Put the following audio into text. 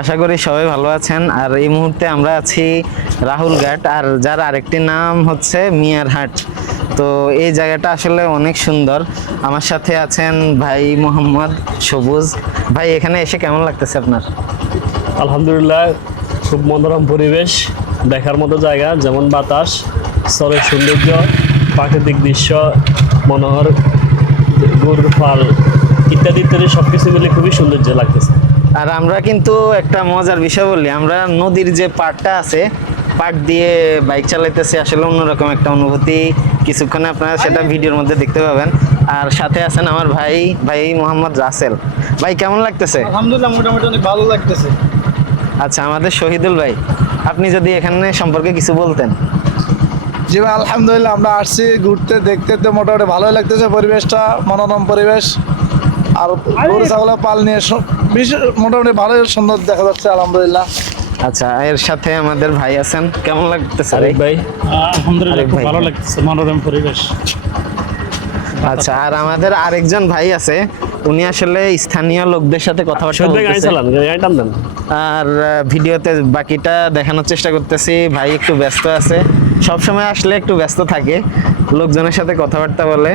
আশা করি সবাই ভালো আছেন। আর এই মুহূর্তে আমরা আছি রাহুল ঘাট, আর যার আরেকটি নাম হচ্ছে মিয়ার হাট। তো এই জায়গাটা আসলে অনেক সুন্দর। আমার সাথে আছেন ভাই মোহাম্মদ সবুজ। ভাই, এখানে এসে কেমন লাগতেছে আপনার? আলহামদুলিল্লাহ, খুব মনোরম পরিবেশ, দেখার মতো জায়গা, যেমন বাতাস, স্তরের সৌন্দর্য, প্রাকৃতিক দৃশ্য, মনোহর, গুড়, ফল ইত্যাদি ইত্যাদি সব কিছু মিলে খুবই সৌন্দর্য লাগতেছে। আর আমরা কিন্তু একটা মজার বিষয় বলি আমরা নদীর যে পাড়টা আছে পাট দিয়ে বাইক চালাইতেছি আসলে অন্যরকম একটা অনুভূতি। কিছুক্ষণে আপনারা সেটা ভিডিওর মধ্যে দেখতে পাবেন। আর সাথে আছেন আমার ভাই ভাই মোহাম্মদ রাসেল। ভাই কেমন লাগতেছে? আলহামদুলিল্লাহ মোটামুটি অনেক ভালো লাগতেছে। আচ্ছা আমাদের শহীদুল ভাই আপনি যদি এখানে সম্পর্কে কিছু বলতেন। জি ভাই আলহামদুলিল্লাহ আমরা আসছি ঘুরতে দেখতে তো মোটামুটি ভালোই লাগতেছে পরিবেশটা মনোরম পরিবেশ। আর গরু ছাগলের পাল নিয়ে বিশেষ মোটামুটি ভালোই সুন্দর দেখা যাচ্ছে আলহামদুলিল্লাহ। আচ্ছা এর সাথে আমাদের ভাই আছেন কেমন লাগতেছে আরেক ভাই। আলহামদুলিল্লাহ। ভালো লাগতেছে মনোরম পরিবেশ। আচ্ছা আর আমাদের আরেকজন ভাই আছে উনি আসলে স্থানীয় লোকদের সাথে কথাবার্তা আর ভিডিওতে বাকিটা দেখানোর চেষ্টা করতেছি ভাই একটু ব্যস্ত আছে। সব সময় আসলে একটু ব্যস্ত থাকে লোকজনের সাথে কথাবার্তা বলে।